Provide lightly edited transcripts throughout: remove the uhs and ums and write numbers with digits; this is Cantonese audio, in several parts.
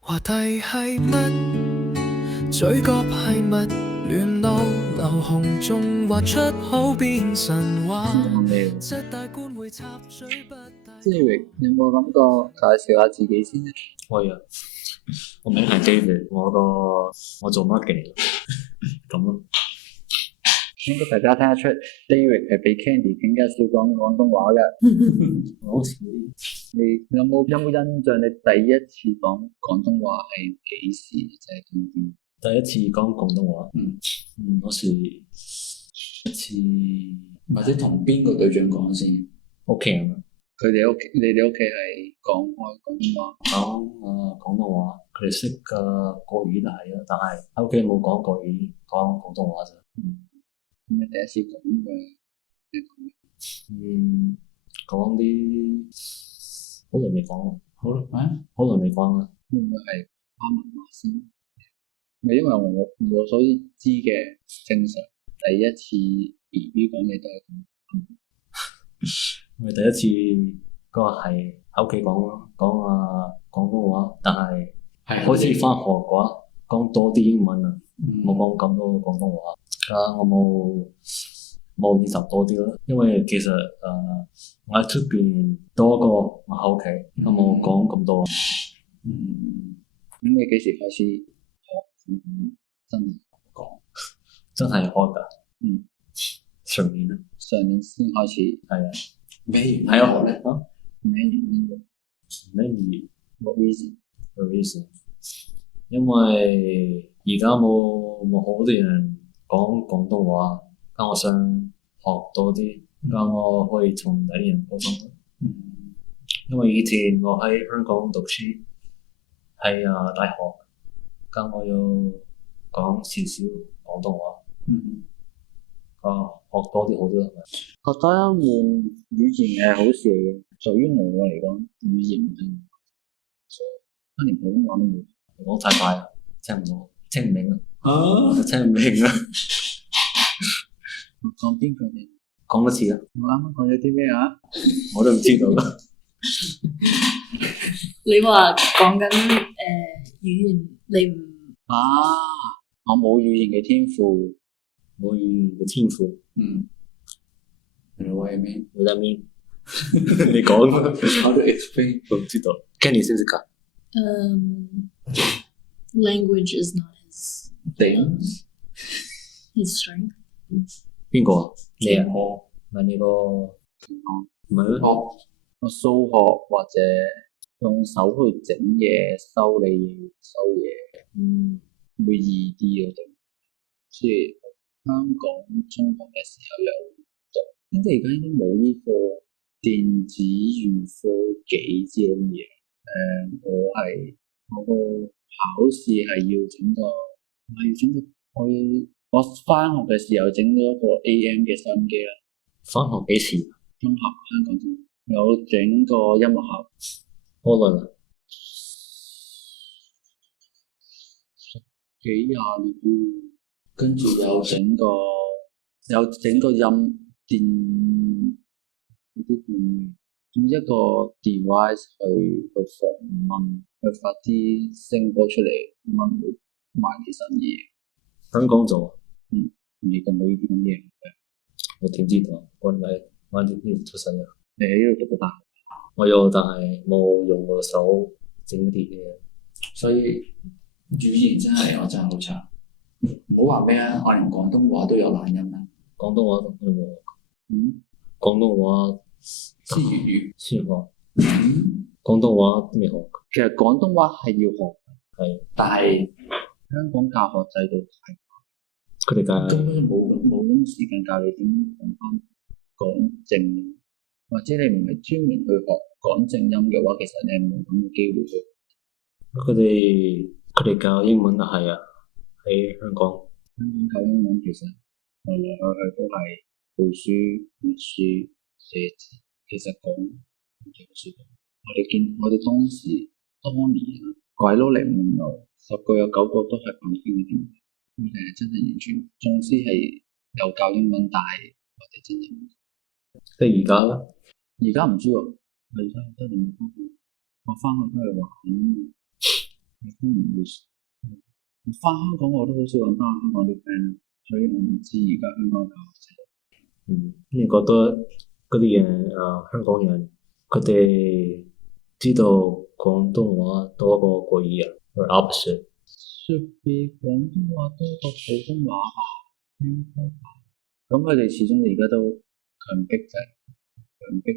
話題係乜？嘴角係乜？亂流流紅中畫出口變神話。七大官會插嘴不帶。David，你有冇諗過介紹下自己先？可以啊，我名係 David，我做 marketing 咁咯。應該大家聽得出 David 係比 Candy 更加少講廣東話嘅。好似你有冇印象？你第一次講廣東話係幾時？就係點點？第一次講廣東話，嗰時一次或者同邊個對象講先？屋企人你哋屋企係講開廣東話？講廣東話，佢哋識嘅國語都係啊，但係喺屋企冇講國語，講廣東話咋。咁你第一次講嘅？講啲好耐未講，好好耐未講啦。會唔會係阿文話先？咪因為我所知嘅正常，第一次 BB 講嘢都係咁。我第一次嗰個係喺屋企講咯，講廣東話，但係開始返學嘅話講多啲英文啊，冇講咁多廣東話。我冇練習多啲咯，因為其實我喺出邊多過我喺屋企，我冇講咁多。咁你幾時開始學真係講？真係學㗎？上年啦，上年先開始。係啊。咩原因喺學咧？咩原因？咩原 What reason？ reason？因為而家冇好多人講廣東話，咁我想學多啲，咁我可以同第啲人溝通。因為以前我喺香港讀書，喺大學，咁我要講少少廣東話。學多啲好啲係咪？覺得換語言係好事嚟嘅。對於我嚟講，語言係連普通話都冇。講太快啦，聽唔到，聽唔明啊！聽唔明啊！講邊個嘅？講多次啊！我啱啱講咗啲咩啊？我都唔知道啦。你話講緊語言，你唔我冇語言嘅天賦。冇語言嘅天賦。What do you mean？你講啦。How to explain？我唔知道。Kenny 識唔識㗎？Language is not his strength。邊個啊？你啊？我問你個唔係咩？我數學或者用手去整嘢、修理嘢、收嘢，會易啲嘅。即係香港中學嘅時候有讀，應該而家應該冇呢科電子預科幾之類嘢。我個考試係要整個，我返學嘅時候整咗個 AM 嘅收音機啦。返學幾時？中學香港有整個音樂盒。好耐啦，幾廿年。跟住有整個音電，用一個 device 去防蚊，去發啲聲波出嚟，蚊會埋你身嘢。香港做？你咁冇呢啲咁嘢？我點知道？我呢度出世啊。你喺呢度讀大學？我有，但係冇用我手整啲嘢。所以語言真係我真係好差。唔好話咩啊！我連廣東話都有懶音啦。廣東話都冇。廣東話先粵語先學。廣東話都未學。其實廣東話係要學，係，但係香港教學制度係佢哋教根本冇咁時間教你點講翻講正，或者你唔係專門去學講正音嘅話，其實你係冇咁嘅機會去。佢哋教英文都係啊。喺香港教英文其實來來去去都係背書、閱書、寫字，其實講書。我哋當年鬼佬嚟唔到，10個有9個都係講英文。真係完全，總之係有教英文，但係我哋真係即係而家啦。而家唔知喎，我而家得2年，我翻去都係玩。會。翻香港我都好少揾翻香港啲 friend，所以我唔知而家香港教學。你覺得嗰啲人香港人佢哋知道廣東話多過國語啊，or opposite？説比廣東話多過普通話吧，應該吧。咁佢哋始終而家都強迫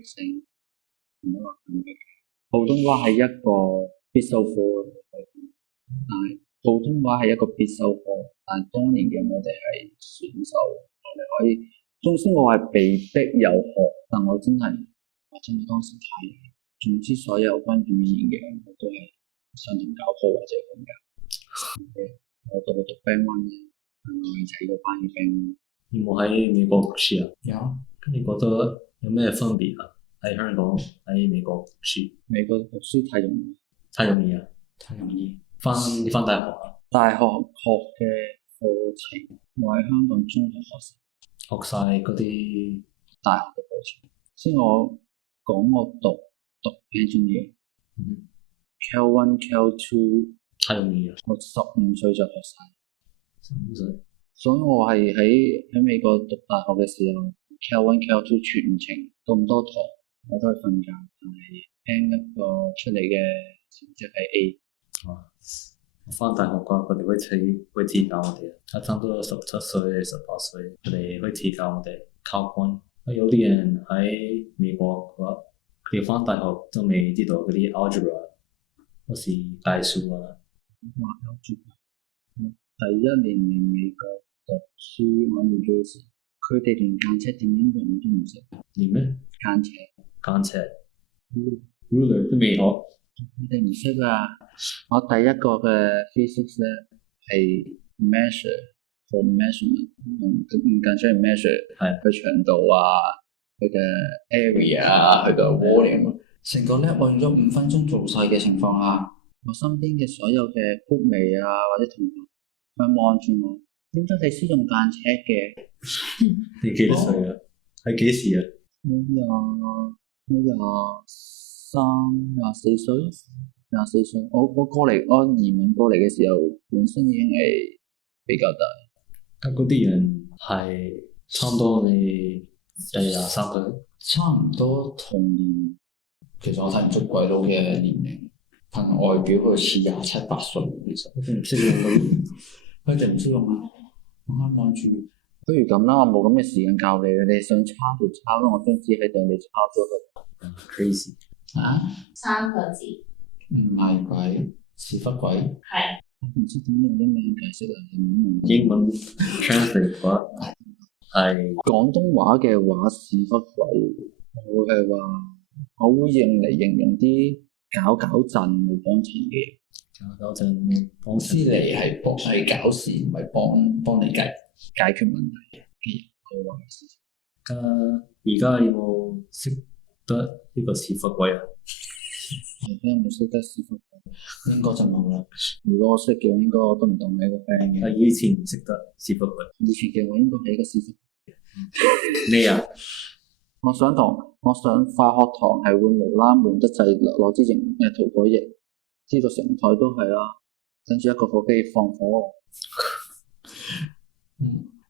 性，唔好話強迫。普通話係一個必修課，但係普通話係一個必修課，但係當年嘅我哋係選修，我哋可以。總之我係被逼有學，但我真係當時太，總之所有關語言嘅我都係上堂教課或者咁樣。我讀band one 嘅，女仔個班嘅 band。有冇喺美國讀書啊？有。咁你覺得有咩分別啊？喺香港喺美國讀書？美國讀書太容易。太容易啊！太容易。你翻大學啊？大學學嘅課程，我喺香港中學學晒嗰啲大學嘅課程。先我講我讀 engineer，Cal1 Cal2。太容易啊！我15歲就學晒。15歲。所以我係喺美國讀大學嘅時候 ，Cal1 Cal2 全程咁多堂，我都係瞓覺，但係聽一個出嚟嘅成績係 A。我翻大學嘅話，佢哋會指教我哋啊，差唔多17歲、18歲，佢哋會指教我哋考官。有啲人喺美國嘅話，佢哋翻大學都未知道嗰啲 algebra，嗰時計數啊。第一年嚟美國讀書，我哋嗰時，佢哋連間尺點樣用都唔識。連咩？間尺 ruler 都未學。佢哋唔識啊！我第一個嘅 physics 咧係 for measurement， 用間尺嚟 measure 佢長度啊，佢嘅 area 啊，佢嘅 volume。成個 lab 我用咗5分鐘做晒嘅情況下，我身邊嘅所有嘅 groupmate 啊或者同學，佢望住我，點解你識用間尺嘅？你幾多歲啊？係幾時啊？24歲。我移民過嚟嘅時候，本身已經係比較大。咁嗰啲人係差唔多你23歲，差唔多同年。其實我睇唔出鬼佬嘅年齡，憑外表佢似27、8歲。其實佢唔識用佢哋唔識用啊！我啱望住。不如咁啦，我冇咁嘅時間教你，你想抄就抄啦，我張紙喺度，你抄咗佢。crazy 啊3個字。唔係鬼，屎忽鬼。係。我唔知點用英文解釋啊！英文 translate 嘅話係廣東話嘅話，屎忽鬼，我係話我會用嚟形容啲搞震嚟幫襯嘅人。搞震幫斯尼係搞事，唔係幫你解決問題嘅人。我話事。而家有冇識得呢個屎忽鬼啊？而家有冇識得屎忽鬼？應該就冇啦。如果我識嘅，應該我都唔當你一個 friend 嘅。以前唔識得屎忽鬼。以前嘅我應該係一個屎忽鬼。你啊？我上化學堂係會無啦悶得滯攞支塗改液，知道成台都係啦，跟住一個火機放火，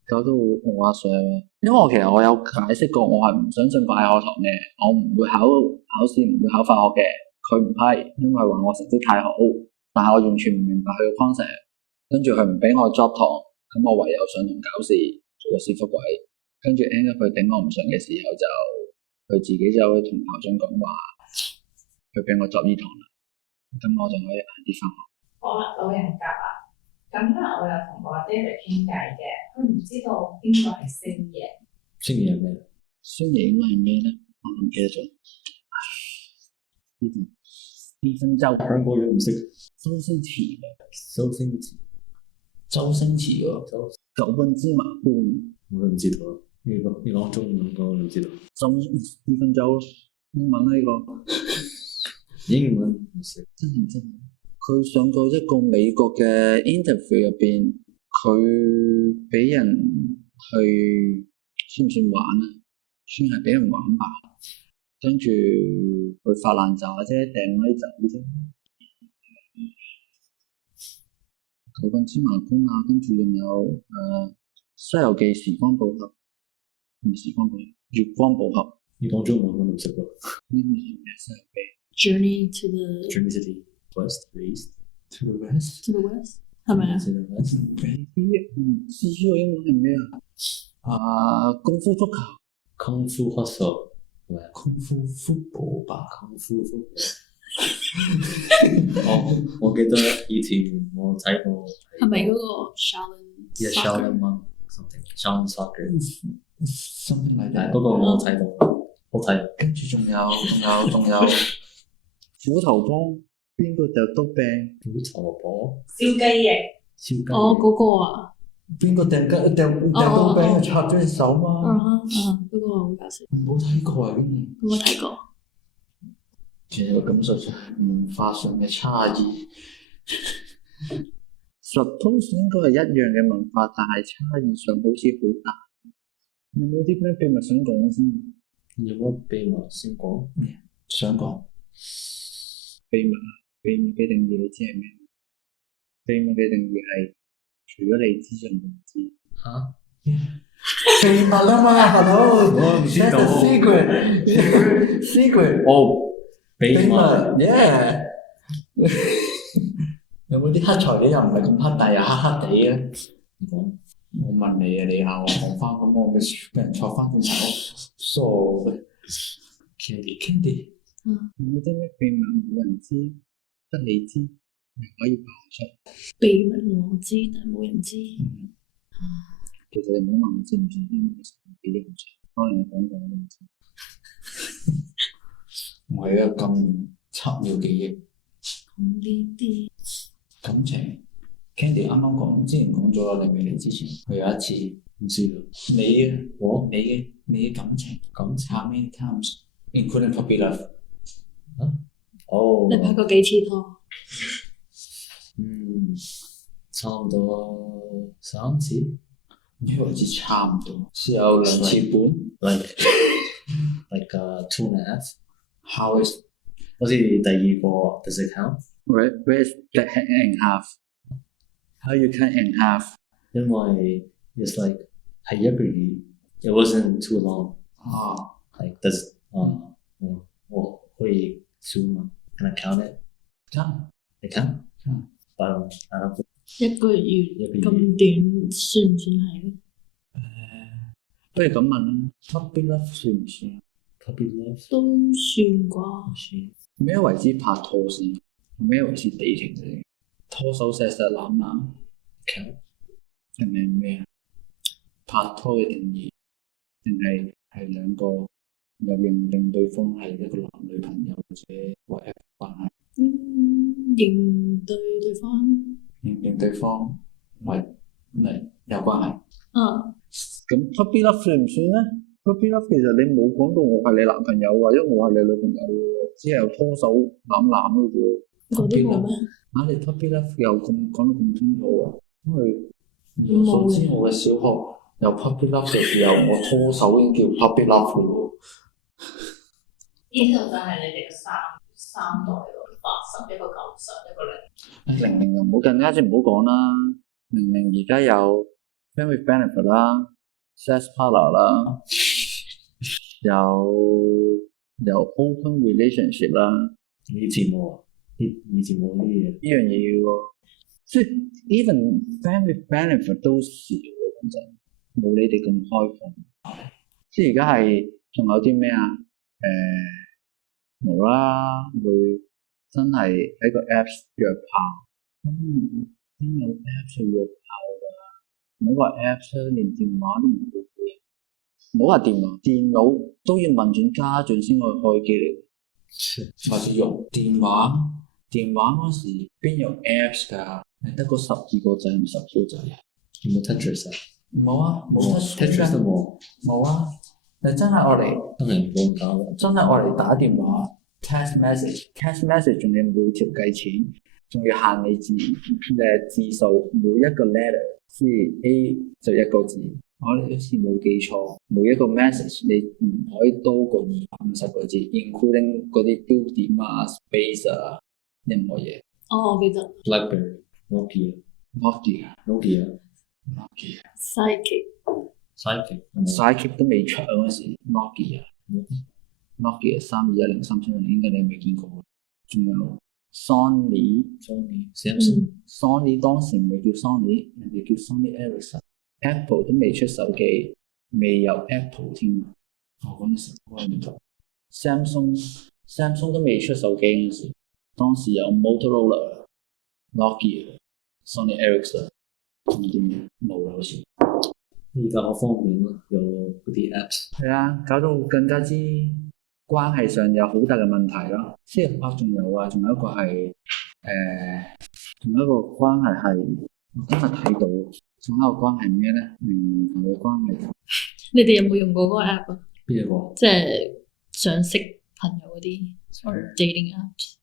搞到我阿 Sir，因為其實我有解釋過，我係唔想進化學堂嘅，我唔會考試，唔會考化學嘅，佢唔批，因為話我成績太好，但係我完全唔明白佢嘅 concept，跟住佢唔俾我 drop 堂，咁我唯有上堂搞事做個屎忽鬼。跟住 end up 佢頂我唔順嘅時候，就佢自己就會同校長講話，佢俾我作呢堂啦，咁我就可以晏啲翻學。好啦，老人甲啊，咁咧我有同我爹哋傾偈嘅，佢唔知道邊個係星爺。星爺係咩？星爺應該係咩咧？我唔記得咗。Stephen 周，香港人唔識。周星馳嘅。周星馳喎。九品芝麻官。我都唔知道。你講中文我都唔知道。Stephen 周咯，英文呢個。英文唔識。真。佢上過一個美國嘅 interview 入邊，佢俾人去算唔算玩啊？算係俾人玩吧。跟住佢發爛渣啫，掟嗰啲酒啫。九品芝麻官啊，跟住仲有西遊記時光寶盒，唔係時光寶盒，月光寶盒。你講中文我冇識過。呢啲係咩西遊記？ Journey to the Journey to the West, to the East, To the West。 to the West 係咪啊？ to the West。唔知喎，英文係咩啊？功夫足球。功夫 hustle 係咪啊？功夫 football 吧。功夫 我記得以前我睇過係咪嗰個 Shaolin Yeah, Shaolin Monk something Shaolin Soccer， Something like 但 that。係嗰個我睇到，好睇。跟住仲有斧頭幫，邊個就都病。虎頭婆、燒雞翼，燒雞。哦嗰個啊，邊個掟刀俾人插咗隻手嘛？嗰個好搞笑，冇睇過啊，竟然。我冇睇過。其實感受上文化上嘅差異。Suppose 應該係一樣嘅文化，但係差異上好似好大。有冇啲咩秘密想講先？有冇秘密先講？想講秘密嘅定義你知係咩？秘密嘅定義係除咗你之上唔知。嚇？秘密啊嘛，大佬。我唔知道。 Secret。哦，秘秘密密。 ，yeah。有冇啲黑材料又唔係咁黑，但係又黑黑地咧？唔講。我問你啊，你下我講翻，咁我咪俾人錯翻轉頭，傻嘅。Candy。有啲咩秘密冇人知，得你知，你可以爆出。秘密我知，但係冇人知。其實你唔好問我知唔知，因為幾認真。可能你講過我都唔知。我係一個咁巧妙記憶。呢啲感情，Candy 啱啱講，之前講咗啦，你未嚟之前，佢有一次唔知道。你嘅感情感情。 ，how many times including puppy love？哦。你拍過幾次拖？差唔多3次。呢個字差唔多，只有2次半。like 2.5。 How is 好似第二個 does it count？ Where's the in half? How you can in half? 因為 it's like 係一個月，it wasn't too long。啊？ like does 我可以數嘛？Can I count it？得。你 count？但一個月咁短，算唔算係咧？不如咁問啦， puppy love 算唔算？ puppy love 都算啩。算。咩為之拍拖先？咩為之地情先？拖手錫錫攬攬 count 定係咩啊？拍拖嘅定義定係兩個又認對方係一個男女朋友或者 whatever 關係？認對方。認對方為有關係。咁 puppy love 算唔算咧？puppy love 其實你冇講到我係你男朋友或者我係你女朋友喎，只係有拖手攬攬嘅啫。嗰啲冇咩？你 puppy love 又講得咁清楚啊？因為我知我嘅小學有 puppy love 嘅時候，我拖手已經叫 puppy love 嘅喎。呢度就係你哋嘅三代咯，80一個90一個0。明又唔好更加先唔好講啦。明而家有 friend with benefit 啦 ，sex partner 啦，有 open relationship 啦。以前冇啊，以前冇呢啲嘢。呢樣嘢喎，即係 even friend with benefit 都少喎，講真，冇你哋咁開放。即係而家係仲有啲咩啊？無啦會真係喺個 Apps 約炮，邊有 Apps 去約炮㗎？唔好話 Apps 啦，連電話都唔會嘅。唔好話電話，電腦都要問準家長先可以開機嚟。或者用電話嗰時邊有 Apps 㗎？係得個12個掣，唔10個掣。有冇 Tetris 啊？冇啊，冇 Tetris 都冇。冇啊！你真係我嚟，當然冇搞啦。真係我嚟打電話 text Text message 仲要每條計錢，仲要限你字數，每一個 letter，即係 A 就一個字。我哋好似冇記錯，每一個 message 你唔可以多過250個字 ，including 嗰啲標點啊、space 啊，任何嘢。我記得。BlackBerry、Nokia。Nokia psychic Sidekick 都未出嗰陣時，Nokia 3210、3310應該你未見過，仲有 Sony 當時唔係叫 Sony，人哋叫 Sony Ericsson。Apple 都未出手機，未有 Apple 添。嗰陣時我唔同 Samsung 都未出手機嗰陣時，當時有 Motorola、Nokia、Sony Ericsson， 仲有啲咩冇啦好似。而家好方便咯，有嗰啲 apps。係啊，搞到更加之關係上有好大嘅問題咯。即係仲有一個係仲有一個關係係我今日睇到，仲有一個關係咩咧？同嘅關係。你哋有冇用過嗰個 app 啊？邊一個？即係想識朋友嗰啲 dating apps。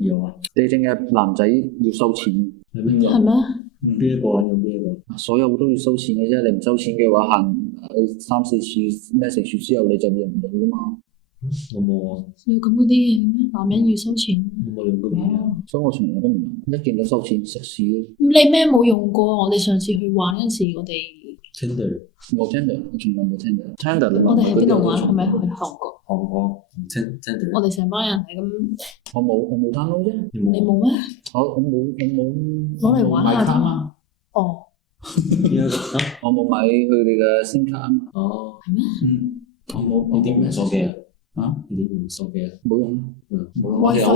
有啊。你淨係男仔要收錢，係咩？係咩？邊一個啊？用邊一個？所有都要收錢嘅啫。你唔收錢嘅話，行3-4次 message 之後你就用唔到噶嘛。我冇啊。有咁嗰啲嘢咩？男人要收錢。我冇用嗰啲嘢。所以我從來都唔用，一見到收錢食屎。你咩冇用過？我哋上次去玩嗰陣時，我哋 Tinder 冇 Tinder，我從來冇 Tinder。我哋喺邊度玩？係咪去韓國？韓國唔 Tinder。我哋成班人係咁。我冇 download 啫。你冇咩？我冇攞嚟玩下啫嘛。哦。我冇買佢哋嘅 SIM 卡啊嘛。哦。係咩？你點用手機啊？啊？你點用手機啊？冇用。我哋好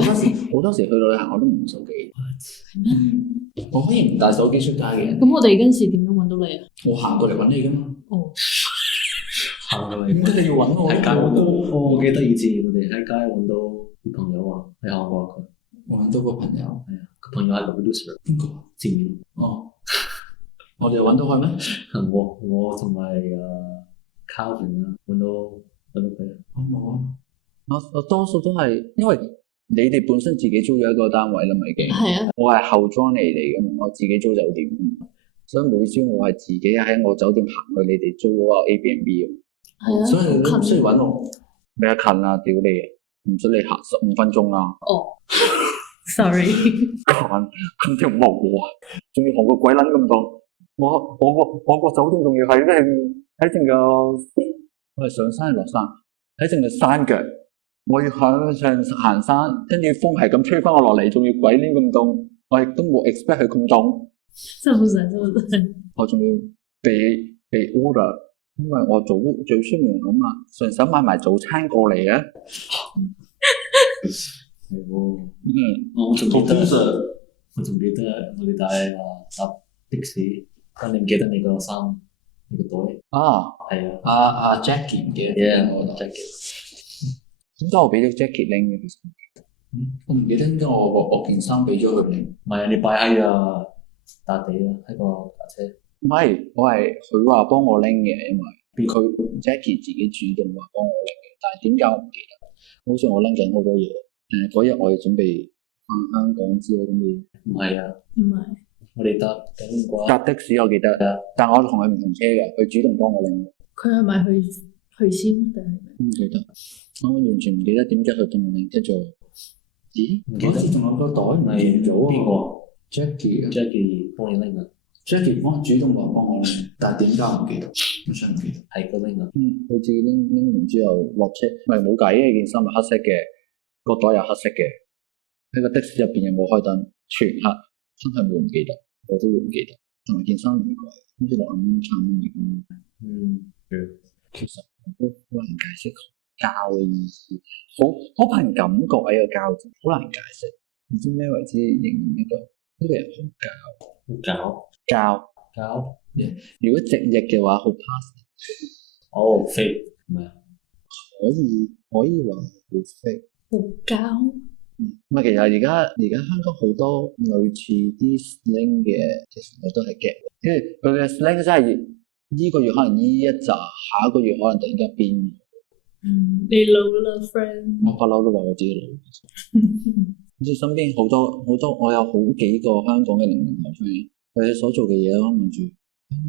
多時去旅行我都唔用手機。係咩？我可以唔帶手機出街嘅。咁我哋嗰陣時點樣揾到你啊？我行過嚟揾你噶嘛。哦。行過嚟。點解你要揾我？喺街揾到。我記得以前我哋喺街揾到啲朋友啊，喺韓國佢。我揾到個朋友。係啊，個朋友係個 producer。邊個？前面。哦。我哋揾到佢咩？我同埋Calvin 啊，揾到佢。我冇啊。我多數都係因為你哋本身自己租咗一個單位啦，咪已經。係啊。我係後裝嚟嘅嘛，我自己租酒店，所以每朝我係自己喺我酒店行去你哋租嗰個 Airbnb 嘅。係啊。所以你都唔需要揾我。咩近啊？屌你！唔使你行15分鐘啊！哦。Sorry。咁條毛啊！仲要同個鬼撚咁多。我個酒店仲要喺正個，我係上山落山，喺正個山腳，我要向上行山，跟住風係咁吹翻我落嚟，仲要鬼攣咁凍，我亦都冇 expect 佢咁凍。真係好神，真係。我仲要被 order， 因為我早出門咁嘛，順手買埋早餐過嚟啊。係喎。我仲記得我哋搭的士。但你唔記得你個衫，你個袋？啊，係啊。Jackie 唔記得。我 Jackie。點解我俾咗 Jackie 拎嘅？我唔記得點解我件衫俾咗佢拎。唔係啊，你擺喺打地啊，喺個架車。唔係，我係佢話幫我拎嘅，因為佢 Jackie 自己主動話幫我拎嘅，但係點解我唔記得？好似我拎緊好多嘢，嗰日我哋準備翻香港之類咁嘅。唔係啊。唔係。我哋搭的士我記得，但我同佢唔同車嘅，佢主動幫我拎。佢係咪去先定係？唔記得，我完全唔記得點解佢幫我拎，跟住咦？嗰次仲有個袋唔係咗啊？邊個 ？Jackie 幫你拎啊 ？Jackie 主動話幫我拎，但係點解我唔記得？我真係唔記得。係佢拎啊。佢自己拎完之後落車，咪冇計嘅，件衫係黑色嘅，個袋又黑色嘅，喺個的士入邊又冇開燈，全黑，真係會唔記得。我都會唔記得，同埋件衫唔貴，好似6蚊3蚊咁。其實都好難解釋教嘅意思，好憑感覺喺個教字，好難解釋。唔知咩為之形容呢個人好教。如果直譯嘅話，好 pass。哦，fake 咩？可以話好 fake。好教。唔係，其實而家香港好多類似啲 slang 嘅，其實我都係 get，因為佢嘅 slang 真係呢個月可能呢一集，下一個月可能突然間變。你老啦 ，friend。我不嬲都話我自己老。好似身邊好多，我有好幾個香港嘅零零後 friend，佢哋所做嘅嘢咯，望住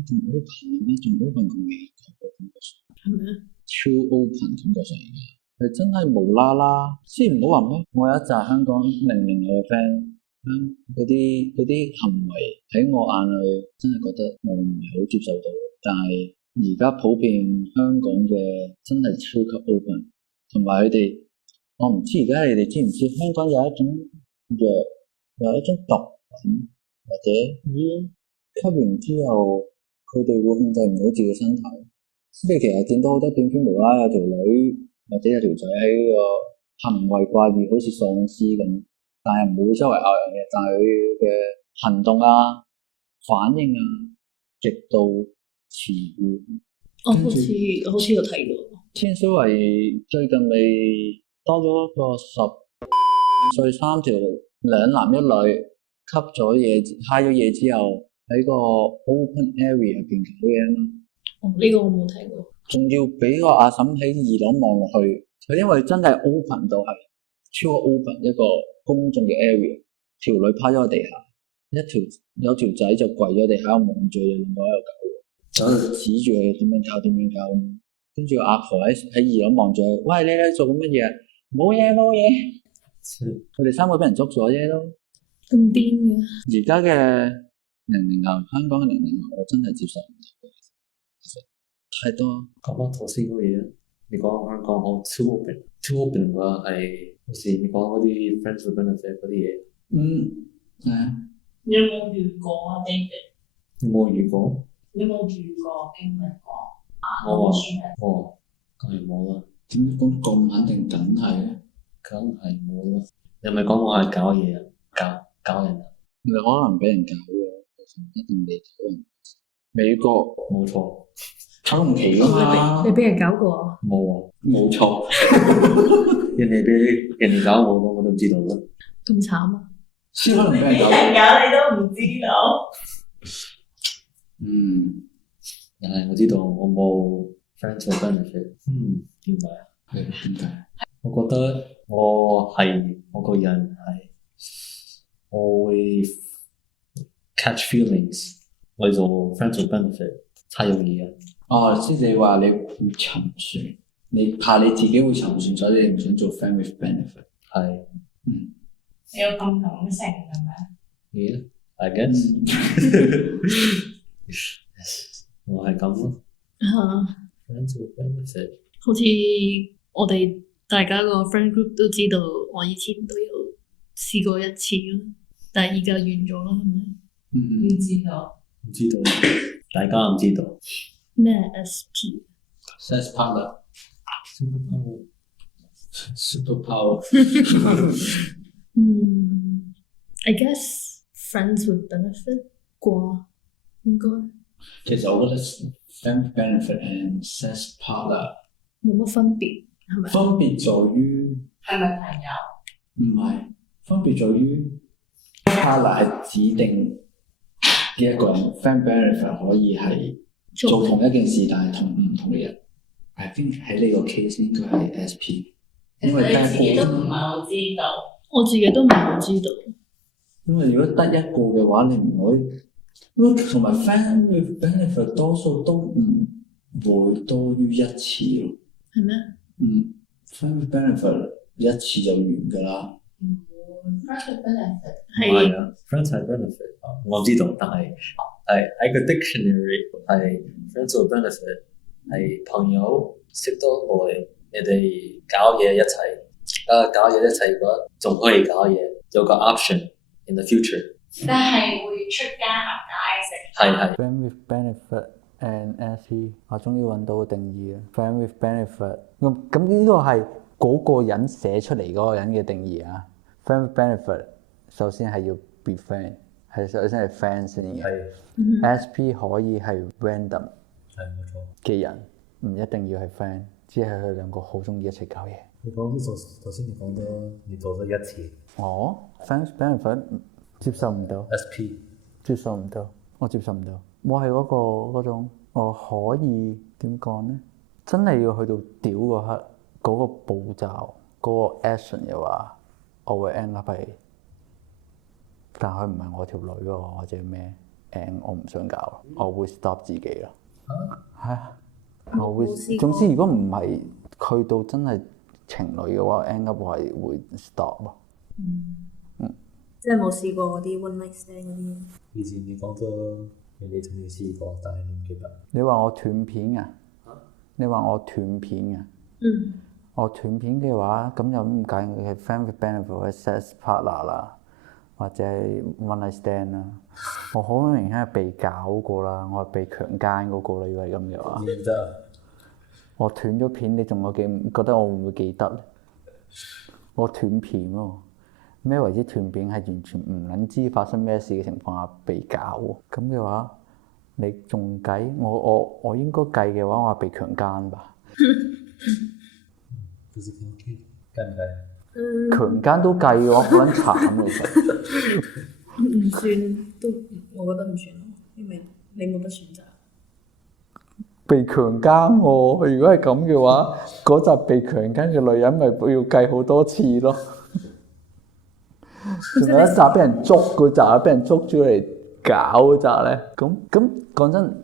仲 open 咩？仲 open 過美國感覺上。係咪啊？超 open 感覺上而家。佢真係無啦啦，先唔好話咩？我有一紮香港00後嘅 friend，嗰啲行為喺我眼裏真係覺得我唔係好接受到，但係而家普遍香港嘅真係超級 open， 同埋佢哋，我唔知而家你哋知唔知香港有一種藥，有一種毒品或者煙吸完之後，佢哋會控制唔到自己身體。你其實見到好多短片，無啦啦有條女或者有條仔喺個行為怪異，好似喪屍咁。但係唔會周圍咬人嘅，但係佢嘅行動啊、反應啊，極度遲緩。我好似有睇到。天水圍最近咪多咗一個15歲3條兩男一女吸咗嘢、嗨咗嘢之後喺個 open area 入邊搞嘢啊嘛。哦，呢個我冇睇過。仲要俾個阿嬸喺2樓望落去，佢因為真係 open 到係超 open 一個公眾嘅 area， 條女趴咗喺地下，有條仔就跪咗地下望住佢，另外一個狗，就喺度指住佢點樣搞，跟住阿婆喺2樓望住佢，喂，你喺做緊乜嘢？冇嘢，佢哋3個俾人捉咗啫都。咁癲嘅？而家嘅00後，香港嘅00後，我真係接受唔到，太多。講翻頭先嗰嘢啊，你講香港好 too open 嘅話係。好似你講嗰啲 friends with benefit 嗰啲嘢，係啊。你有冇遇過啊 David？ 有冇遇過？你有冇遇過經歷過？我梗係冇啦。點解講咁肯定？梗係冇啦。你係咪講我係搞嘢啊？搞人啊？你可能俾人搞嘅，一定未搞人。美國冇錯。彩虹旗㗎嘛？你俾人搞過啊？冇啊，冇錯。人哋搞我都唔知道啦。咁慘啊！先可能俾人搞。人搞你都唔知道。但係我知道我冇 friends with benefit。點解啊？係點解？我覺得我個人係，我會 catch feelings， 我做 friends with benefit 太容易啊。哦，即係你話你會沉船，你怕你自己會沉船，所以你唔想做 friend with benefit。係。你有咁感性嘅咩？ Yeah, I guess 我係咁咯。friends with benefit 好似我哋大家個 friend group 都知道，我以前都有試過一次咯，但係而家完咗啦，係咪？唔知道。唔知道，大家唔知道。咩 SP？ Sex partner。Superpower。I guess friends with benefit 啩，應該。其實我覺得 friend benefit and sex partner 冇乜分別，係咪？分別在於係咪朋友？唔係，分別在於 partner 係指定嘅一個人 ，friend benefit 可以係做同一件事，但係同唔同嘅人。I think 喺呢個 case 應該係 SP， 因為你自己都唔係好知道。我自己都唔係好知道。因為如果得一個嘅話，你唔可以。同埋 friend with benefit 多數都唔會多於一次咯。係咩？friend with benefit 一次就完㗎啦。friends with benefit 係啊 ，friends with benefit 我知道，但係喺個 dictionary 係 friends with benefit 係朋友識多耐，你哋搞嘢一齊，搞嘢一齊嘅話，仲可以搞嘢，有個 option in the future。但係會出街行街食。係。Friend with benefit and SP， 我終於揾到個定義啦。Friend with benefit，咁呢個係嗰個人寫出嚟嗰個人嘅定義啊。Friend with benefit 首先係要 be friend， 係首先係 friend 先嘅。SP 可以係 random 嘅人，唔一定要係 friend， 只係佢兩個好中意一齊搞嘢。你講頭先你講咗你做咗一次。friend with benefit 接受唔到 SP 接受唔到，我接受唔到。我係嗰種，我可以點講咧？真係要去到屌嗰刻，嗰個步驟，嗰個 action 嘅話，我會 end up 係，但佢唔係我條女喎，或者咩我唔想搞，我會 stop 自己咯。我會，總之如果唔係去到真係情侶嘅話，end up 係會 stop 咯。即係冇試過嗰啲 one night stand 嗰啲。以前你講咗你曾經試過，但係你唔記得。你話我斷片啊？你話我斷片啊？我斷片嘅話，咁又唔計係 friend with benefit 或者 sex partner 啦，或者 one night stand 啦。我好明顯係被搞過啦，我係被強姦嗰個啦。如果係咁嘅話，記得。我斷咗片，你仲有覺得我會唔會記得咧？我斷片喎，咩為之斷片？係完全唔撚知發生咩事嘅情況下被搞喎。咁嘅話，你仲計？我應該計嘅話，我係被強姦吧？計唔計？強姦都計嘅話，好撚慘其實。唔算都，我覺得唔算，因為你冇得選擇。被強姦喎！如果係咁嘅話，嗰集被強姦嘅女人咪要計好多次咯。仲有一集俾人捉嗰集，俾人捉咗嚟搞嗰集咧。咁講真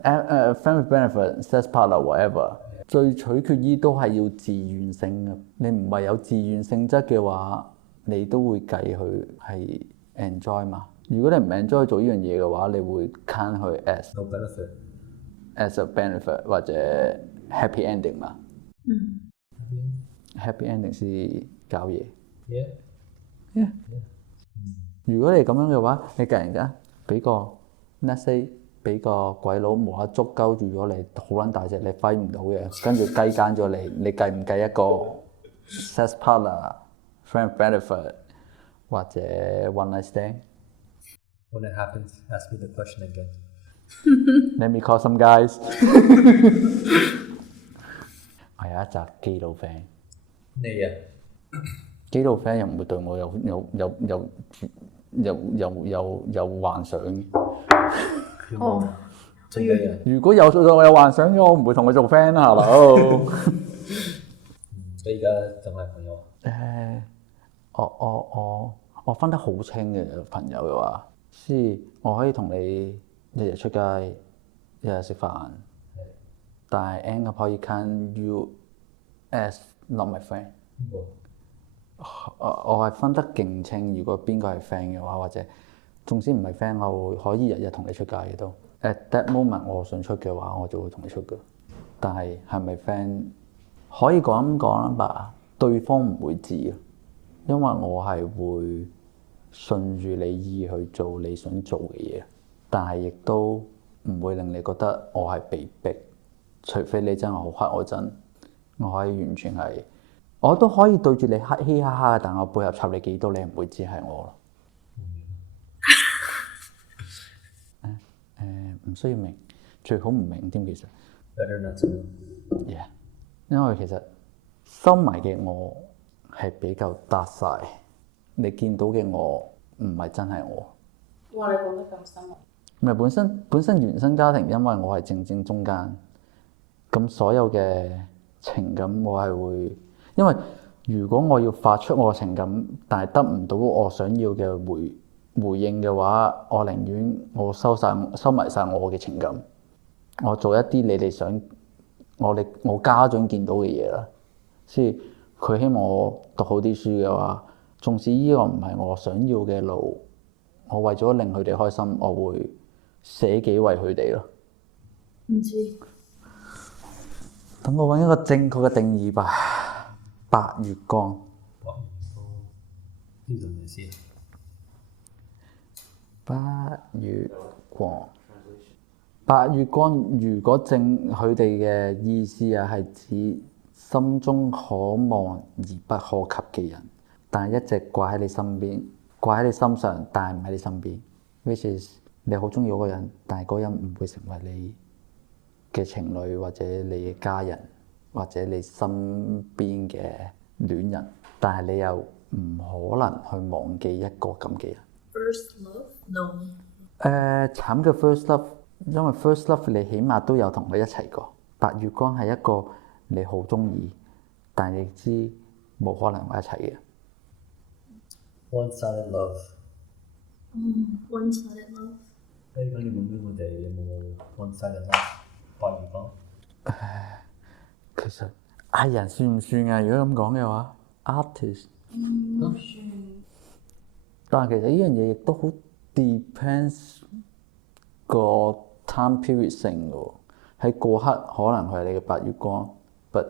，friend with benefit、sex partner whatever，最取決於都係要自願性嘅。你唔係有自願性質嘅話，你都會計佢係 enjoy 嘛。如果你唔 enjoy 做呢樣嘢嘅話，你會 count 佢 No benefit。as a benefit 或者 happy ending 嘛。happy ending 是搞嘢。如果你咁樣嘅話，你突然間俾個 let's say 俾個鬼佬無啦捉鳩住咗你，好撚大隻，你揮唔到嘅，跟住雞姦咗你，你計唔計一個 sex partner、friend benefit 或者 one night stand？ When it happens, ask me the question again. Let me call some guys 。我有一集基佬 friend，你啊？基佬 friend 又唔會對我有幻想。哦，真嘅啊？如果有對我有幻想嘅，我唔會同佢做 friend 啦，係咪？所以而家仲係朋友？我分得好清嘅朋友嘅話，是我可以同你日日出街，日日食飯，但係 end up 可以 count you as not my friend。我係分得勁清，如果邊個係 friend 嘅話，或者縱使唔係 friend，我會可以日日同你出街嘅都。At that moment 我想出嘅話，我就會同你出嘅。但係係咪 friend 可以咁講啦吧？對方唔會知啊，因為我係會順住你意去做你想做嘅嘢，但係亦都唔會令你覺得我係被逼，除非你真係好黑我真，我可以完全係，我都可以對住你黑嘻哈哈，但我背後插你幾刀，你唔會知係我咯。唔需要明，最好唔明添其實。Better not to know. Yeah， 因為其實收埋嘅我係比較得晒，你見到嘅我唔係真係我。哇！你講得咁深啊！唔係本身原生家庭，因為我係正中間，咁所有嘅情感我係會，因為如果我要發出我嘅情感，但係得唔到我想要嘅回應嘅話，我寧願我收埋晒我嘅情感，我做一啲你哋想我家長見到嘅嘢啦。所以佢希望我讀好啲書嘅話，縱使呢個唔係我想要嘅路，我為咗令佢哋開心，我會捨己為佢哋咯。唔知。等我揾一個正確嘅定義吧。白月光。呢個咩先？白月光。白月光，如果佢哋嘅意思啊，係指心中可望而不可及嘅人，但係一直掛喺你身邊，掛喺你心上，但係唔喺你身邊。Which is 你好中意嗰個人，但係嗰人唔會成為你嘅情侶，或者你嘅家人，或者你身邊嘅戀人，但係你又唔可能去忘記一個咁嘅人。First love? No。慘嘅 first love， 因為 first love 你起碼都有同佢一齊過。白月光係一個你好中意，但係你知冇可能喺一齊嘅。One-sided love。One-sided love。你問我哋有冇 one-sided love？白月光。其實藝人算唔算啊？如果咁講嘅話 ，artist。唔算。但係其實呢樣嘢亦都好 depends 個 time period 性嘅喎。喺嗰刻可能佢係你嘅白月光 ，but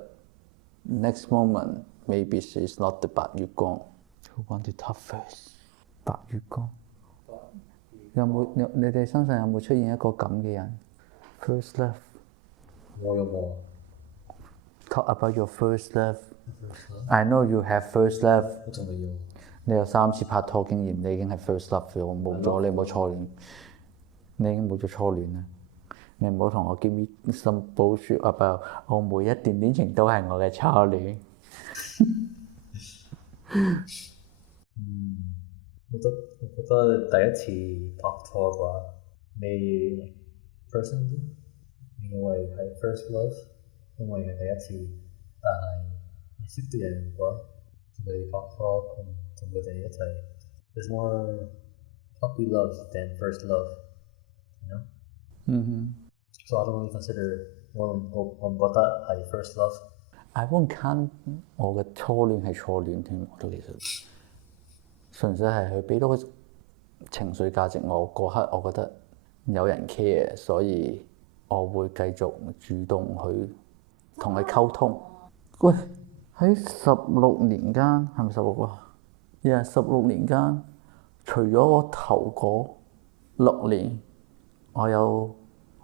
next moment maybe she's not the 白月光。Who want to talk first？ 白月光有冇你哋身上有冇出現一個咁嘅人 ？First love。我有冇 Talk about your first love。I know you have first love。我仲未有。你有3次拍拖經驗，你已經係 first love 咗，冇咗你冇初戀，你已經冇咗初戀啦。你唔好同我 give me some bullshit about 我每一段戀情都係我嘅初戀。我覺得第一次拍拖嘅話，你 personally 認為係 first love，因為係第一次，但係你識啲人嘅話，同佢哋拍拖同佢哋一齊 ，there's more puppy love than first love，you know？So I don't really consider 我唔覺得係 first love。I won't count 我嘅初戀係初戀添，我都其實純粹係佢俾到個情緒價值我嗰刻，我覺得有人 care，所以我會繼續主動去同佢溝通。喂，喺16年間係咪16啊？16年間，除咗我頭嗰6年，我有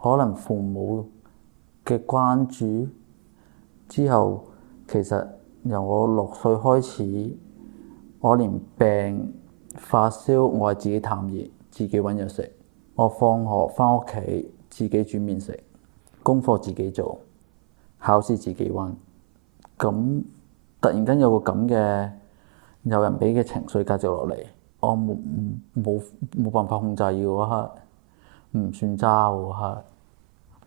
可能父母嘅關注之後，其實由我6歲開始，我連病發燒我係自己探熱，自己揾藥食。我放學返屋企自己煮麵食，功課自己做，考試自己溫。咁突然間有個咁嘅有人俾嘅情緒價值落嚟，我冇辦法控制嘅嗰刻，唔算渣喎嗰刻，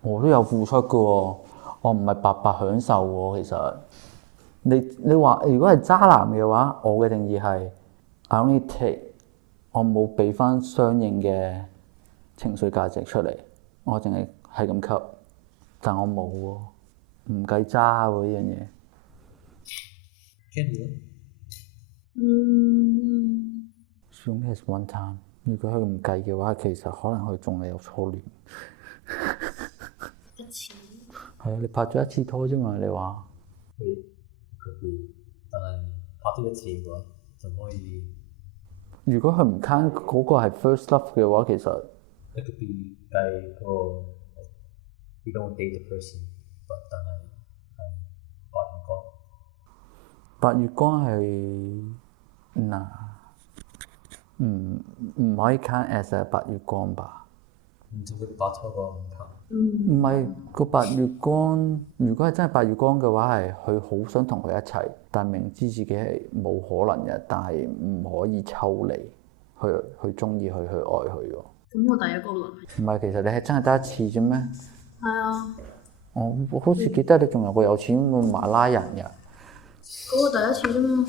我都有付出嘅喎，我唔係白白享受喎。其實你話如果係渣男嘅話，我嘅定義係 I only take， 我冇俾翻相應嘅情緒價值出嚟，我淨係咁吸，但我冇喎，唔計渣喎呢樣嘢。She only has one time。如果佢唔計嘅話，其實可能佢仲係有初戀。一次。係啊，你拍咗1次拖啫嘛？你話？但係拍咗1次嘅話，就可以。如果佢唔 count 嗰個係 first love 嘅話，其實。It could be 計嗰個 you don't date the person， 但係白月光係嗱，唔可以 count as 白月光吧？唔知佢拍拖過唔拍。唔係個白月光，如果係真係白月光嘅話，係佢好想同佢一齊，但明知自己係冇可能嘅，但係唔可以抽離，去中意佢，去愛佢喎。咁我第一個輪唔係，其實你係真係得1次啫咩？係啊。我好似記得你仲有個有錢嘅馬拉人嘅。嗰個第一次啫嘛。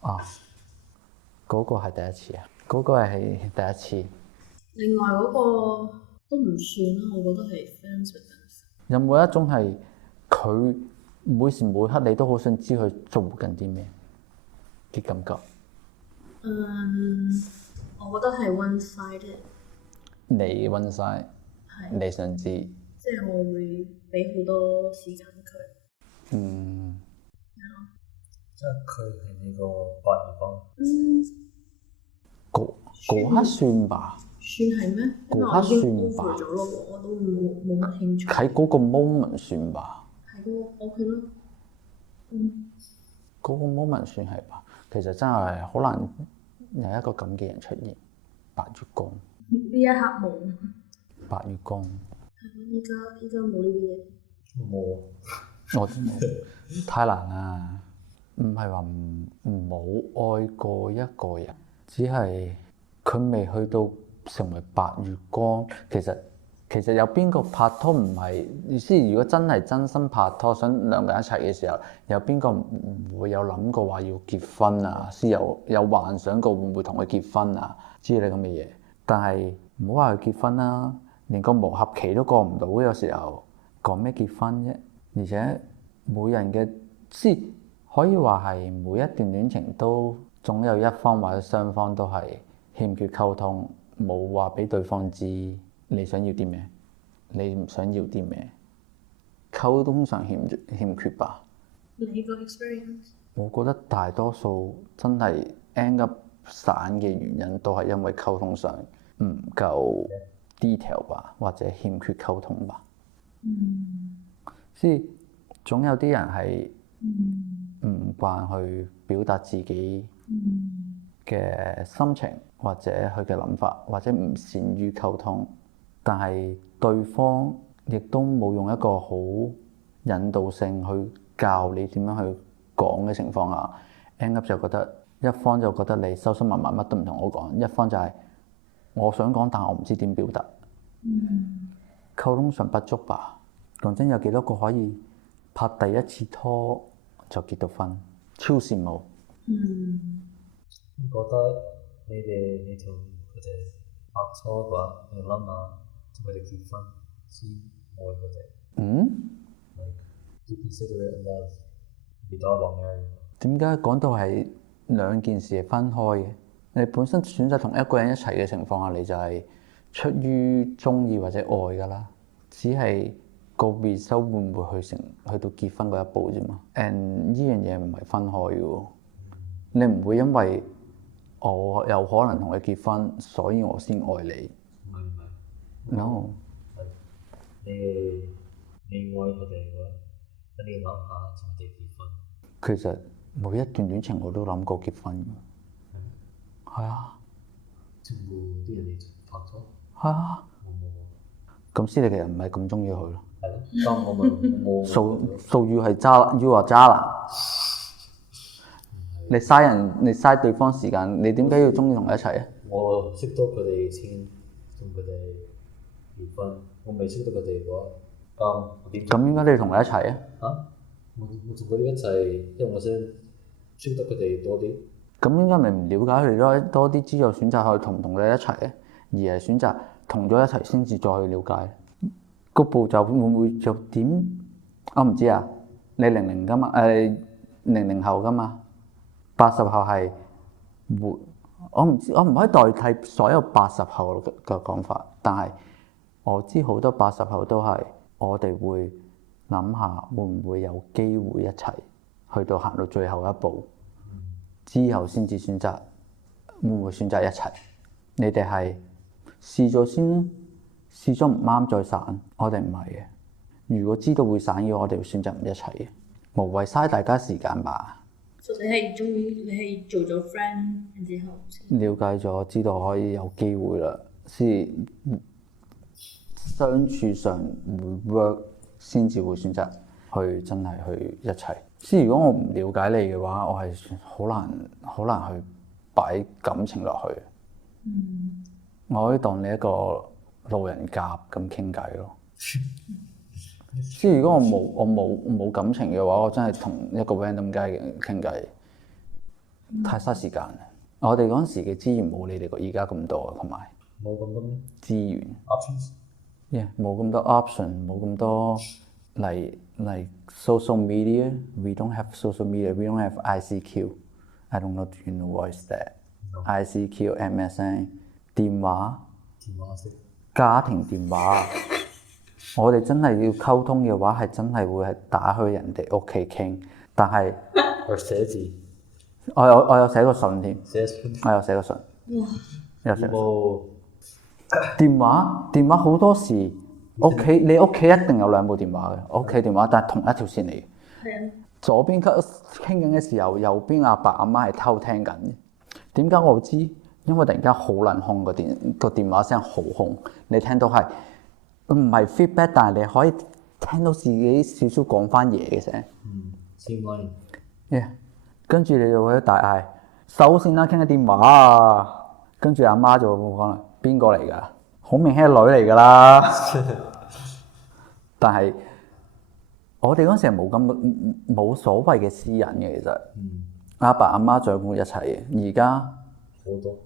啊，嗰個係第一次啊！嗰個係第一次。另外嗰個都唔算啦，我覺得係 friends with benefits。有冇一種係佢每時每刻你都好想知佢做緊啲咩嘅感覺？我覺得係 one-sided。你 one side，你想知？即係我會俾好多時間佢。即係佢係你個白月光。嗰刻算吧。算係咩？嗰刻算吧。咗咯，我都冇乜興趣。喺嗰個 moment 算吧。係嗰個 OK 咯。嗰個 moment 算係吧。其實真係好難有一個咁嘅人出現，白月光。呢一刻冇。白月光。依家冇呢啲嘢。冇。我都冇。太難啦。唔係話冇愛過一個人，只係佢未去到成為白月光。其實有邊個拍拖唔係意思？如果真係真心拍拖，想兩個人一齊嘅時候，有邊個唔會有諗過話要結婚啊？先有幻想過會唔會同佢結婚啊？之類咁嘅嘢。但係唔好話佢結婚啦，連個磨合期都過唔到，有時候講咩結婚啫？而且每人嘅可以話係每一段戀情都總有一方或者雙方都係欠缺溝通，冇話俾對方知你想要啲咩，你唔想要啲咩，溝通上欠缺吧。你個 experience？我覺得大多數真係 end up 散嘅原因都係因為溝通上唔夠 detail 吧，或者欠缺溝通吧。所以總有啲人係唔慣去表達自己嘅心情，或者佢嘅諗法，或者唔善於溝通，但係對方亦都冇用一個好引導性去教你點樣去講嘅情況下 end up 就覺得一方就覺得你收收埋埋乜都唔同我講，一方就係我想講，但我唔知點表達。溝通上不足吧。講真，有幾多個可以拍第一次拖就結到婚？超羨慕。覺得你同佢哋拍拖嘅話，你諗下同佢哋結婚先愛佢哋。You consider it love without long marriage。點解講到係兩件事係分開嘅？你本身選擇同一個人一齊嘅情況下，你就係出於鍾意或者愛㗎啦，只係個 result 會唔會去到結婚嗰一步啫嘛。And 呢樣嘢唔係分開嘅喎，你唔會因為我有可能同佢結婚，所以我先愛你。唔係。No。你愛佢哋嘅話，咁你諗下同佢哋結婚。其實每一段戀情我都諗過結婚嘅。係啊。全部啲人哋拍拖。係啊。咁先你其實唔係咁中意佢咯。係咯，當我咪我。數要係渣，要話渣男。你嘥對方時間，你點解要中意同佢一齊啊？我識到佢哋先同佢哋結婚，我未識到佢哋嘅話，咁點解你要同佢一齊啊？我同佢哋一齊，因為我想識得佢哋多啲。咁點解咪唔了解佢哋多啲之後選擇去同唔同你一齊咧？而係選擇同咗一齊先至再去了解。個步驟會唔會就點？我唔知啊。你00㗎嘛？00後㗎嘛？80後係會，我唔知，我唔可以代替所有80後嘅講法，但係我知好多80後都係我哋會諗下會唔會有機會一齊去到行到最後一步，之後先至選擇會唔會選擇一齊。你哋係試咗先啦，試咗唔啱再散。我哋唔係嘅，如果知道會散嘅，我哋會選擇唔一齊嘅，無謂嘥大家時間吧。你係做咗 friend 之後，了解咗，知道可以有機會啦，先相處上會 work，先至會選擇去真係去一齊。即係如果我唔了解你嘅話，我係好難去擺感情落去。我可以當你一個路人甲咁傾偈咯。即係如果我冇感情嘅話，我真係同一個 random guy 傾偈，太嘥時間啦。我哋嗰陣時嘅資源冇你哋而家咁多，同埋冇咁多資源 options。冇咁多 option， 冇咁多like social media。We don't have social media. We don't have ICQ. I don't know if you know what is that. ICQ、MSN、電話、家庭電話。我哋真係要溝通嘅話，係真係會係打去人哋屋企傾，但係我寫字，我有寫過信添，我有寫過信，有寫過信。電話好多時你屋企一定有2部電話嘅，屋企電話，但係同一條線嚟嘅。係啊。左邊傾緊嘅時候，右邊阿爸阿媽係偷聽緊嘅。點解我知？因為突然間好撚空個電話聲好空，你聽到係。唔係 feedback， 但係你可以聽到自己少少講翻嘢嘅聲。先關。跟住你就會大嗌收線啦，傾緊電話啊！跟住阿媽就會講啦，邊個嚟㗎？好明顯係女嚟㗎啦。但係我哋嗰陣時係冇所謂嘅私隱嘅，其實。阿爸阿媽長輩一齊嘅，而家好多。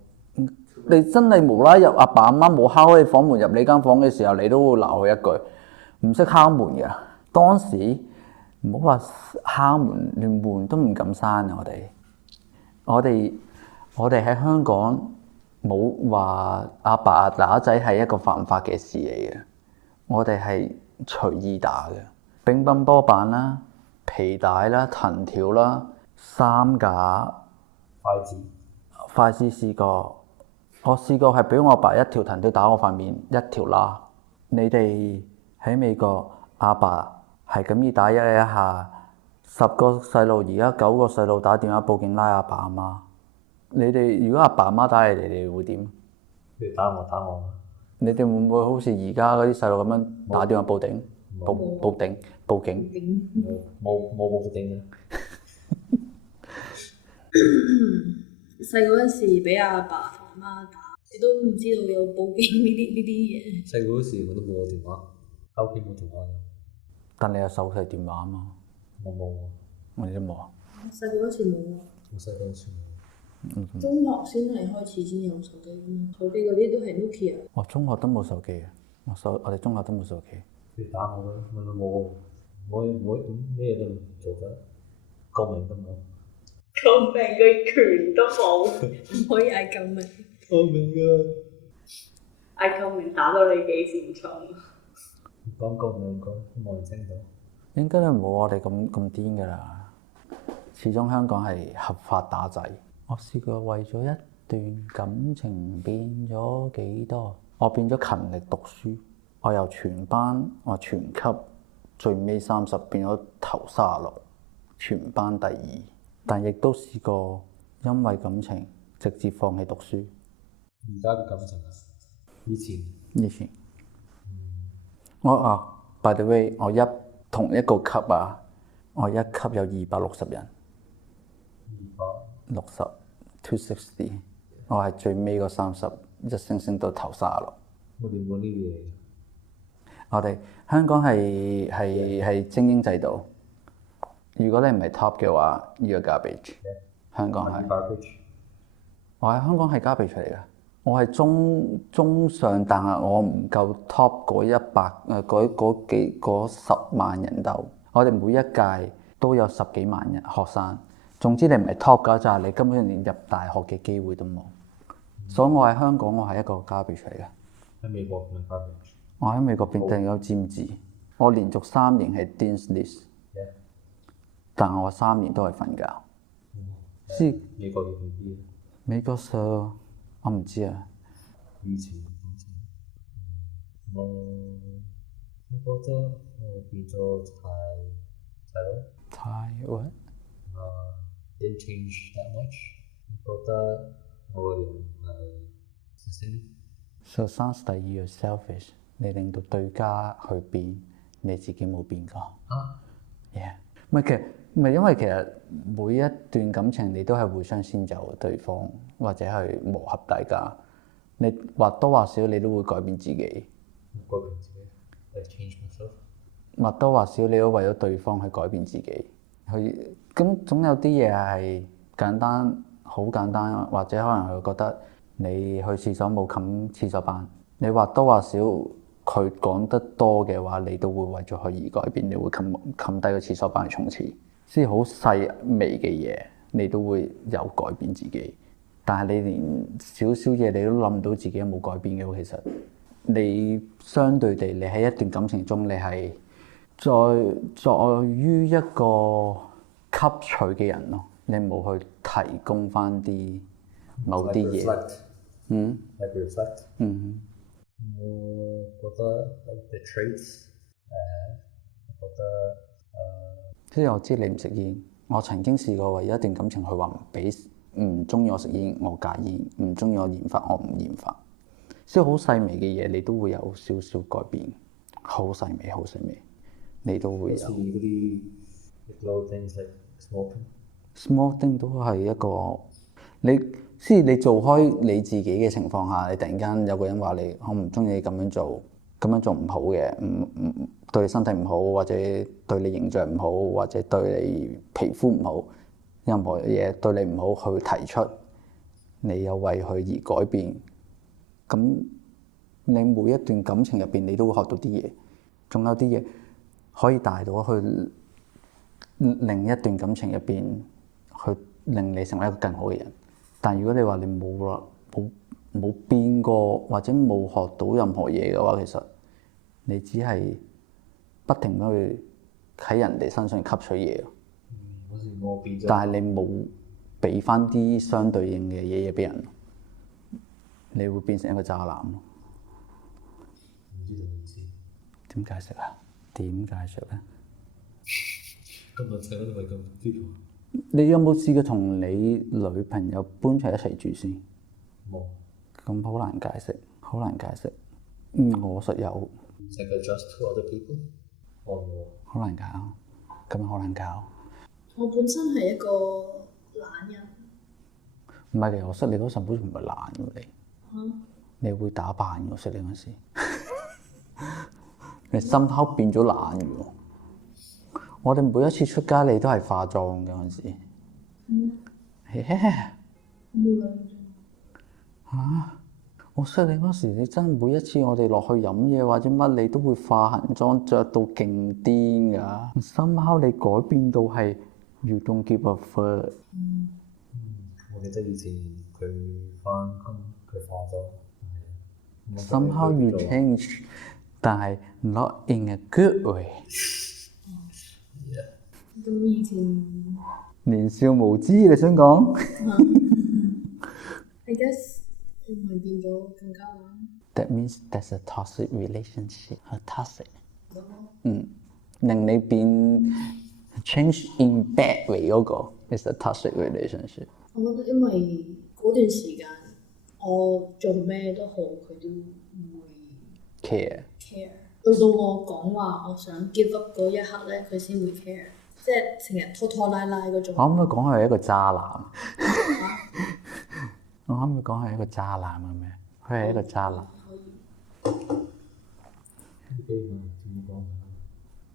你真係無啦入阿爸阿媽冇敲你房門入你間房嘅時候，你都會鬧佢一句唔識敲門嘅。當時唔好話敲門，連門都唔敢閂啊！我哋喺香港冇話阿爸打仔係一個犯法嘅事嚟嘅，我哋係隨意打嘅。乒乓波板啦、皮帶啦、藤條啦、衫架、筷子試過，我試過係俾我阿爸一條藤條打我塊面，一條啦。你哋喺美國，阿爸係咁意打一下，10個細路，而家9個細路打電話報警拉阿爸阿媽。你哋如果阿爸阿媽打你哋，你哋會點？佢打我。你哋會唔會好似而家嗰啲細路咁樣打電話報警？報警？冇報警嘅。細個嗰陣時俾阿爸同阿媽打，你都唔知道有報警呢啲嘢。細個嗰時我都冇電話，屋企冇電話嘅。但你有手提電話啊嘛？我冇啊。我哋都冇啊。細個嗰時冇啊。我細個嗰時冇。中學先係開始先有手機㗎嘛，手機嗰啲都係 Nokia。我中學都冇手機啊！我哋中學都冇手機。你打我啦，我都冇，我咩都唔做得，救命都冇。救命嘅權都冇，唔可以嗌救命。救命啊！嗌救命打到你幾嚴重？講救命講冇人聽到。應該都冇我哋咁癲㗎啦。始終香港係合法打仔。我試過為咗一段感情變咗幾多？我變咗勤力讀書。我由全班我全級最尾30變咗頭36，全班第2。但亦都試過因為感情直接放棄讀書。而家嘅感情啊？以前。by the way， 我同一個級啊，我一級有260人。260，我係最尾嗰30，一升到頭36。我哋冇呢啲嘢。我哋香港係精英制度。如果你唔係 top 嘅話，要 garbage。香港係。我喺香港係 garbage 嚟嘅。我係中上，但係我唔夠 top 嗰10萬人鬥。我哋每一屆都有10幾萬人學生。總之你唔係 top 嗰陣，你根本連入大學嘅機會都冇。所以我喺香港，我係一個 garbage 嚟嘅。喺美國唔係 garbage。我喺美國變定咗尖子。我連續3年係 Dean's List， 但我3年都係瞓覺。美國要變啲。美國上我唔知啊。以前我覺得我變咗太 what？ didn't change that much。我覺得我個人係 So sounds like you're selfish。你令到對家去變，你自己冇變過。Yeah。唔係因為其實每一段感情你都係互相遷就對方，或者係磨合大家。你或多或少你都會改變自己。改變自己 ，I change myself。或多或少你都為咗對方去改變自己。咁總有啲嘢係簡單，好簡單，或者可能佢覺得你去廁所冇冚廁所板，你或多或少佢講得多嘅話，你都會為咗佢而改變，你會冚低個廁所板去沖廁。即係好細微嘅嘢，你都會有改變自己。但係你連少少嘢你都諗唔到自己有冇改變嘅，其實你相對地，你喺一段感情中，你係在於一個吸取嘅人咯，你冇去提供翻啲某啲嘢。Like reflect。我覺得 the traits， 我覺得即係我知你唔食煙，我曾經試過為一段感情去話唔中意我食煙，我戒煙；唔中意我染髮，我唔染髮。即係好細微嘅嘢，你都會有少少改變，好細微，好細微，你都會有。似嗰啲 little things like small thing 都係一個你做開你自己嘅情況下，你突然間有個人話你，我唔中意你咁樣做，咁樣做唔好嘅，唔對你身體唔好，或者對你形象唔好，或者對你皮膚唔好，任何嘢對你唔好，去提出，你有為佢而改變，咁你每一段感情入邊，你都會學到啲嘢，仲有啲嘢可以帶到去另一段感情入邊，去令你成為一個更好嘅人。但如果你話你冇冇變過或者冇學到任何嘢嘅話，其實你只係不停咁去喺人哋身上吸取嘢。好似我變咗。但係你冇俾翻啲相對應嘅嘢俾人，你會變成一個渣男咯。唔知就唔知。點解釋啊？點解釋咧？今日請咗咪咁知道？你有冇試過同你女朋友搬出嚟一齊住先？冇。咁好難解釋，好難解釋。我實有。成個 just to other people？我冇。好難搞，咁樣好難搞。我本身係一個懶人。唔係嘅，我識你嗰陣好似唔係懶嘅你。你會打扮嘅，我識你嗰時。你心口變咗懶嘅喎。我哋每一次出街，你都係化妝嘅嗰陣時。我識你嗰時，你真係每一次我哋落去飲嘢或者乜，你都會化行妝，着到勁癲㗎。心口你改變到係 you don't give a fuck。我記得以前佢返工，佢化妝。Somehow you change， 但係 not in a good way。咁以前年少無知，你想講？I guess 唔係變咗更加懶。That means that's a toxic relationship， a toxic。令你變 change in bad way 嗰個 is a toxic relationship。我覺得因為嗰段時間我做咩都好，佢都唔會 care。到我講話我想 give up 嗰一刻咧，佢先會 care。即係成日拖拖拉拉嗰種。我可唔可以講佢係一個渣男？我可唔可以講係一個渣男咁樣？佢係一個渣男。可以。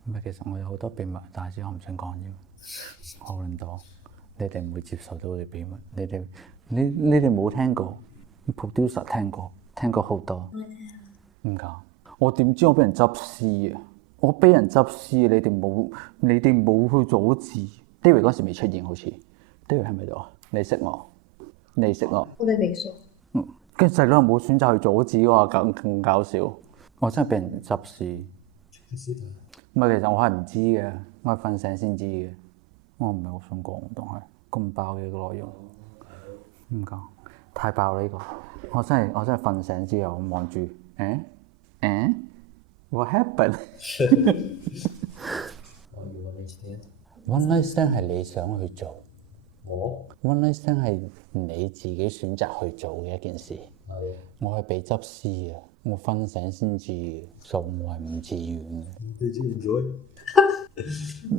唔係，其實我有好多秘密，但係只係我唔想講啫。好撚多，你哋唔會接受到我哋秘密。你哋冇聽過 ，producer 聽過好多。唔講，我點知我俾人執屍啊？我俾人執屍，你哋冇去阻止。David 嗰時未出現，好似 David 係咪度啊？你識我？我哋未熟。跟住細佬又冇選擇去阻止喎，更搞笑。我真係俾人執屍。唔係，其實我係唔知嘅，我係瞓醒先知嘅。我唔係好想講，當係咁爆嘅個內容。唔講，太爆啦呢個。我真係瞓醒之後望住What happened？ One night stand 係你想去做，One night stand 係你自己選擇去做嘅一件事。我係被執屍啊！我瞓醒先知嘅，所以我係唔自願嘅。你知唔知？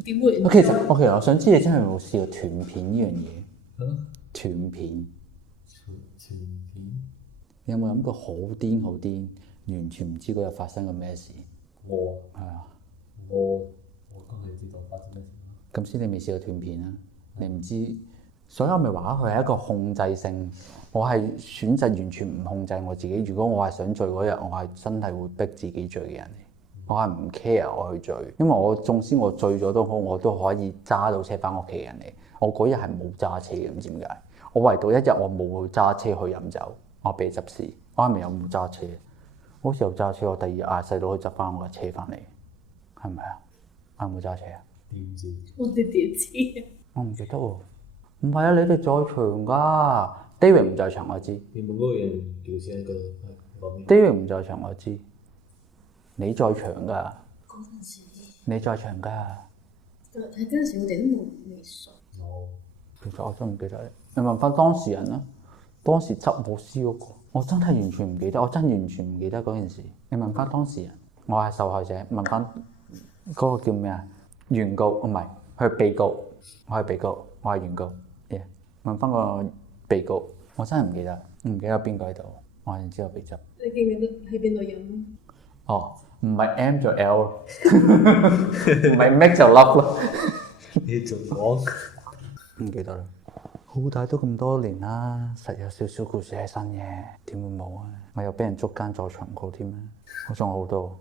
點會？其實我想知你真係有冇試過斷片呢樣嘢？斷片？你有冇諗過好癲？完全唔知嗰日發生過咩事？我梗係知道發生咩事。咁先你未試過斷片啊？你唔知，所以我咪話佢係一個控制性。我係選擇完全唔控制我自己。如果我係想醉嗰日，我係真係會逼自己醉嘅人嚟。我係唔 care 我去醉，因為縱使我醉咗都好，我都可以揸到車翻屋企嘅人嚟。我嗰日係冇揸車嘅，唔知點解。我唯獨一日我冇揸車去飲酒，我被執事。我係咪有冇揸車？好似有揸車，我第二日嗌細佬去執翻我架車翻嚟，係咪啊？我有冇揸車啊？點知？我哋點知啊？我唔記得喎。唔係啊，你哋在場㗎。David 唔在場，我知。你冇嗰個人叫聲嘅。David 唔在場，我知。你在場㗎。嗰陣時。你在場㗎。但係嗰陣時我哋都冇未熟。其實我真唔記得。你問翻當事人啦。當時執我屍嗰個，我真係完全唔記得，我真係完全唔記得嗰件事。你問翻當事人，我係受害者。問翻嗰個叫咩啊？原告，唔係，佢係被告，我係被告，我係原告。問翻個被告，我真係唔記得，唔記得邊個喺度，我係知道被執。你記唔記得喺邊度飲？哦，唔係 M 就 L 咯，唔係 Make 就 Love 咯。你仲講？唔記得啦。好大都咁多年啦，實有少少故事喺身嘅，點會冇啊？我又俾人捉奸在床過添啊！我仲好多，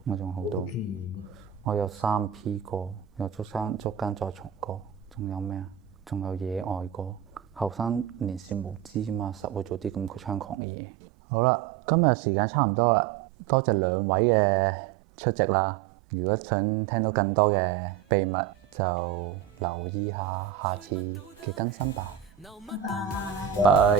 我有3 P 過，有捉奸在床過，仲有咩啊？仲有野外過。後生年少無知嘛，實會做啲咁猖狂嘅嘢。好啦，今日時間差唔多啦，多謝兩位嘅出席啦。如果想聽到更多嘅秘密，就留意下次嘅更新吧。拜拜。